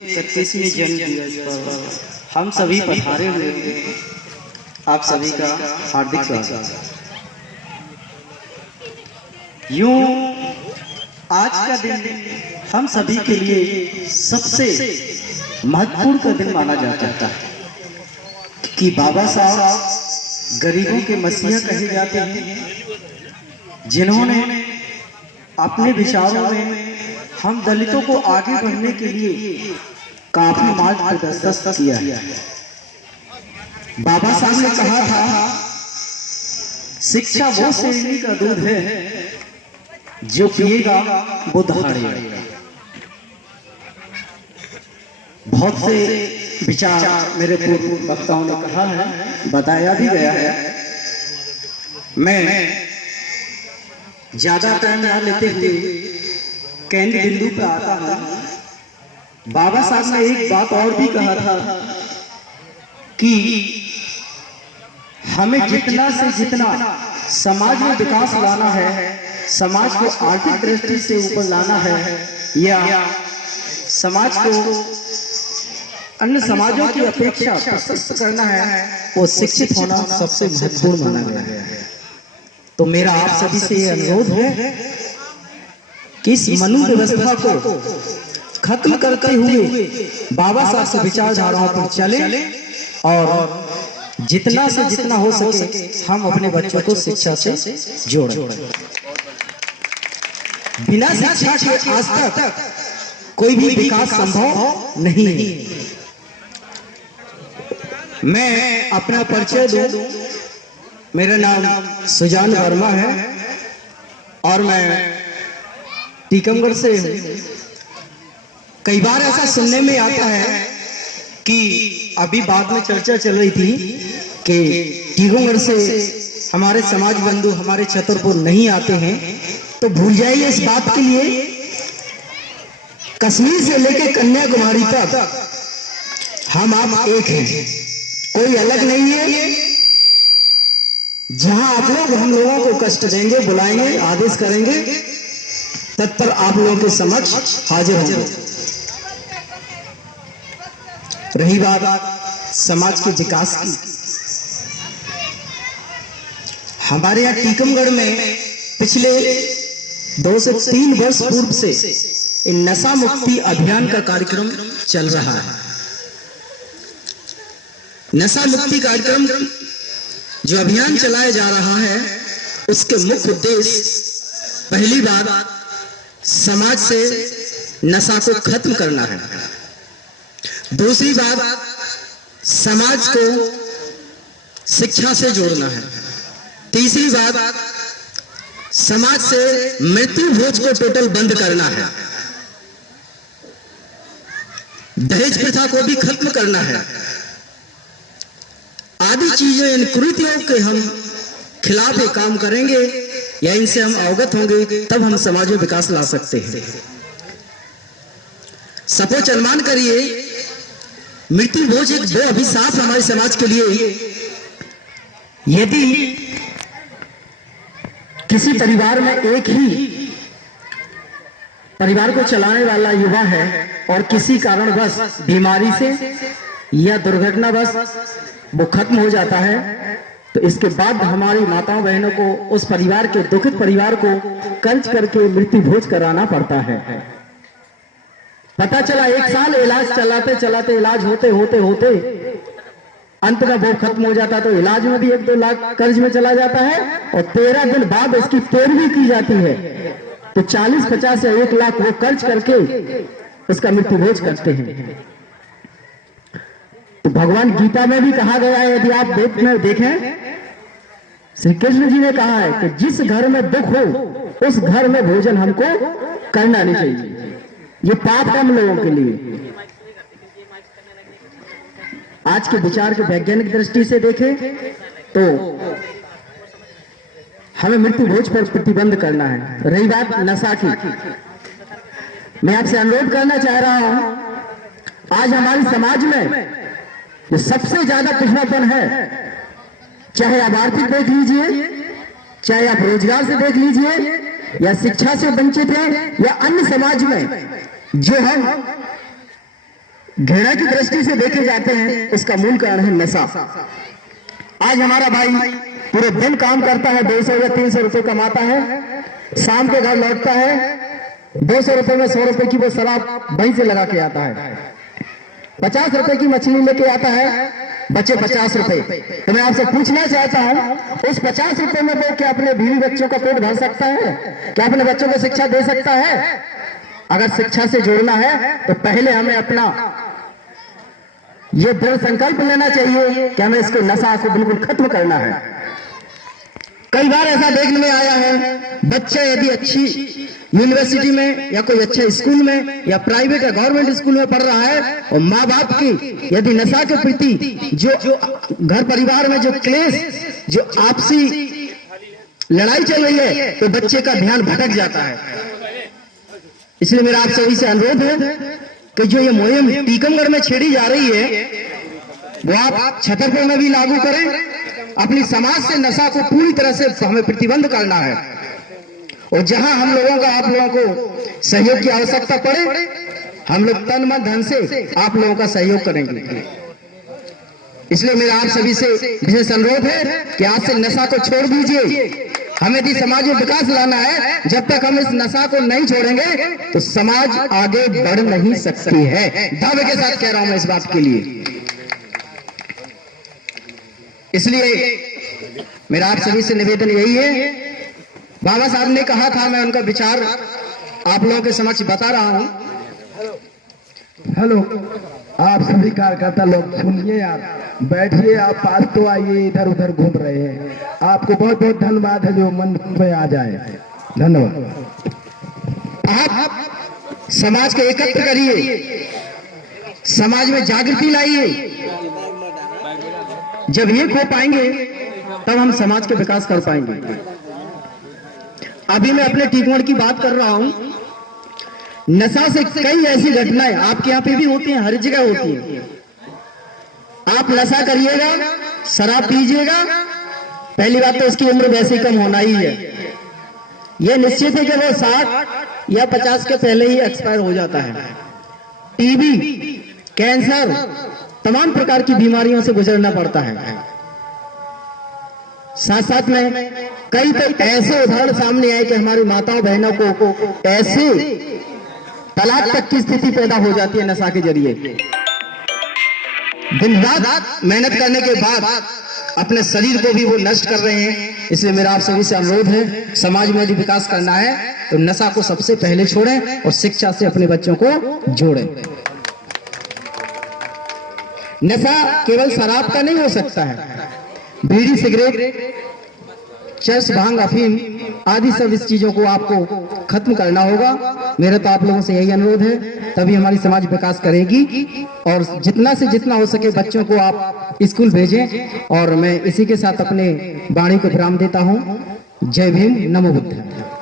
31वीं जन्म दिवस पर हम सभी पधारे हुए हैं। आप सभी का हार्दिक स्वागत। यूं आज का दिन हम सभी के लिए सबसे महत्वपूर्ण का दिन माना जाता है कि बाबा साहब गरीबों के मसीहा कहे जाते हैं, जिन्होंने अपने विचारों में हम दलितों को आगे बढ़ने के लिए काफी मार्ग प्रशस्त किया है। बाबा साहब ने कहा था, शिक्षा वो शेरनी का दूध है जो पिएगा वो दहाड़ेगा। बहुत से विचार मेरे पूर्व वक्ताओं ने कहा है, बताया भी गया है। मैं ज्यादा टाइम ना लेते हुए केंद्र बिंदु पर आता है। बाबा साहब ने एक बात और भी कहा था कि हमें जितना से जितना समाज में विकास लाना है, समाज को आर्थिक दृष्टि से ऊपर लाना है या समाज को अन्य समाजों की अपेक्षा प्रशस्त करना है, वो शिक्षित होना सबसे महत्वपूर्ण माना गया है। तो मेरा आप सभी से ये अनुरोध है कि इस मनु व्यवस्था को खत्म करते हुए बाबा साहब से विचारधाराओं पर चले और जितना से जितना हो सके हम अपने बच्चों को शिक्षा से जोड़ें। बिना शिक्षा के आज तक कोई भी विकास संभव नहीं है। मैं अपना परिचय दूं, मेरा नाम सुजान वर्मा है और मैं टीकमगढ़ से हूँ। कई बार ऐसा सुनने में आता है कि अभी बाद में चर्चा चल रही थी कि टीकमगढ़ से हमारे समाज बंधु हमारे छतरपुर नहीं आते हैं, तो भूल जाइए इस बात के लिए। कश्मीर से लेकर कन्याकुमारी तक हम आप एक हैं, कोई अलग नहीं है। जहां आप लोग हम लोगों को कष्ट देंगे, बुलाएंगे, आदेश करेंगे, तत्पर आप लोगों के समक्ष हाजिर होंगे। रही बात समाज के विकास की, हमारे यहाँ टीकमगढ़ में पिछले 2 से 3 वर्ष पूर्व से नशा मुक्ति अभियान का कार्यक्रम चल रहा है। नशा मुक्ति कार्यक्रम जो अभियान चलाया जा रहा है, उसके मुख्य उद्देश्य पहली बार समाज से नशा को खत्म करना है। दूसरी बात समाज को शिक्षा से जोड़ना है। तीसरी बात समाज से मृत्यु भोज को टोटल बंद करना है। दहेज प्रथा को भी खत्म करना है। आदि चीजें, इन कुरीतियों के हम खिलाफ ये काम करेंगे या इनसे हम अवगत होंगे, तब हम समाज में विकास ला सकते हैं। सपोज अनुमान करिए, मृत्यु भोज एक दो अभिशाप हमारे समाज के लिए। यदि किसी परिवार में एक ही परिवार को चलाने वाला युवा है और किसी कारणवश बीमारी से या दुर्घटनावश वो खत्म हो जाता है, तो इसके बाद हमारी माताओं बहनों को उस परिवार के दुखित परिवार को कर्ज करके मृत्यु भोज कराना पड़ता है। पता चला 1 साल इलाज चलाते चलाते इलाज होते होते होते अंत में वो खत्म हो जाता, तो इलाज में भी 1-2 लाख कर्ज में चला जाता है और 13 दिन बाद उसकी पैरवी की जाती है, तो 40-50 या 1 लाख वो कर्ज करके उसका मृत्यु भोज करते हैं। तो भगवान गीता में भी कहा गया है, यदि आप वेद में देखें, श्री कृष्ण जी ने कहा है कि जिस घर में दुख हो उस घर में भोजन हमको करना नहीं चाहिए। ये पाप है हम लोगों के लिए। आज के विचार के वैज्ञानिक दृष्टि से देखें तो हमें मृत्यु भोज पर प्रतिबंध करना है। रही बात नशा की, मैं आपसे अनुरोध करना चाह रहा हूं, आज हमारे समाज में जो सबसे ज्यादा पिछड़ापन है, चाहे आप आर्थिक देख लीजिए, चाहे आप रोजगार से देख लीजिए, या शिक्षा से वंचित है, या अन्य समाज में जो हम घृणा की दृष्टि से देखे जाते हैं, उसका मूल कारण है नशा। आज हमारा भाई पूरे दिन काम करता है, 200 या 300 रुपए कमाता है, शाम के घर लौटता है, 200 रुपए में 100 रुपए की वो शराब वहीं से लगा के आता है, 50 रुपए की मछली लेके आता है, बचे 50 रुपए। तो मैं आपसे पूछना चाहता हूं, उस 50 रुपए में वो क्या अपने बीवी बच्चों का पेट भर सकता है? क्या अपने बच्चों को शिक्षा दे सकता है? अगर शिक्षा से जोड़ना है तो पहले हमें अपना ये दृढ़ संकल्प लेना चाहिए कि हमें इसको नशा को बिल्कुल खत्म करना है। कई बार ऐसा देखने में आया है, बच्चे यदि अच्छी यूनिवर्सिटी में या कोई अच्छे स्कूल में या प्राइवेट या गवर्नमेंट स्कूल में पढ़ रहा है और माँ बाप की यदि नशा के प्रति जो घर परिवार में जो क्लेश, जो आपसी लड़ाई चल रही है, तो बच्चे का ध्यान भटक जाता है। इसलिए मेरा आप सभी से अनुरोध है कि जो ये मुहिम टीकमगढ़ में छेड़ी जा रही है, वो आप छतरपुर में भी लागू करें। अपनी समाज से नशा को पूरी तरह से हमें प्रतिबंध करना है, और जहां हम लोगों का, आप लोगों को सहयोग की आवश्यकता पड़े, हम लोग तन मन धन से आप लोगों का सहयोग करेंगे। इसलिए मेरा आप सभी से विशेष अनुरोध है कि आज से नशा को छोड़ दीजिए। हमें भी समाज में विकास लाना है। जब तक हम इस नशा को नहीं छोड़ेंगे तो समाज आगे बढ़ नहीं सकती है। दावे के साथ कह रहा हूं मैं इस बात के लिए। इसलिए मेरा आप सभी से निवेदन यही है, बाबा साहब ने कहा था, मैं उनका विचार आप लोगों के समक्ष बता रहा हूं। हेलो, आप सभी कार्यकर्ता लोग सुनिए, आप बैठिए, आप पास तो आइए, इधर उधर घूम रहे हैं। आपको बहुत बहुत धन्यवाद है जो मन में आ जाए। धन्यवाद। आप समाज को एकत्र करिए, समाज में जागृति लाइए। जब ये खो पाएंगे तब हम समाज का विकास कर पाएंगे। अभी मैं अपने टीकमगढ़ की बात कर रहा हूं। नशा से कई ऐसी घटनाएं आपके यहाँ पे भी होती हैं, हर जगह होती हैं। आप नशा करिएगा, शराब पीजिएगा, पहली बात तो उसकी उम्र वैसे ही कम होना ही है। यह निश्चित है कि वो 60 या 50 के पहले ही एक्सपायर हो जाता है। टीबी, कैंसर, तमाम प्रकार की बीमारियों से गुजरना पड़ता है। साथ साथ में कई तो ऐसे उदाहरण सामने आए कि हमारी माताओं बहनों को ऐसे तलाक तक की स्थिति पैदा हो जाती है नशा के जरिए। दिन रात मेहनत करने के बाद अपने शरीर को भी वो नष्ट कर रहे हैं। इसलिए मेरा आप सभी से अनुरोध है, समाज में यदि विकास करना है तो नशा को सबसे पहले छोड़ें और शिक्षा से अपने बच्चों को जोड़ें। नशा केवल शराब का नहीं हो सकता है, बीड़ी, सिगरेट, चर्स, भांग, अफीम आदि सब इस चीजों को आपको खत्म करना होगा। मेरा तो आप लोगों से यही अनुरोध है, तभी हमारी समाज विकास करेगी। और जितना से जितना हो सके बच्चों को आप स्कूल भेजें। और मैं इसी के साथ अपने वाणी को विराम देता हूं। जय भीम, नमो बुद्ध।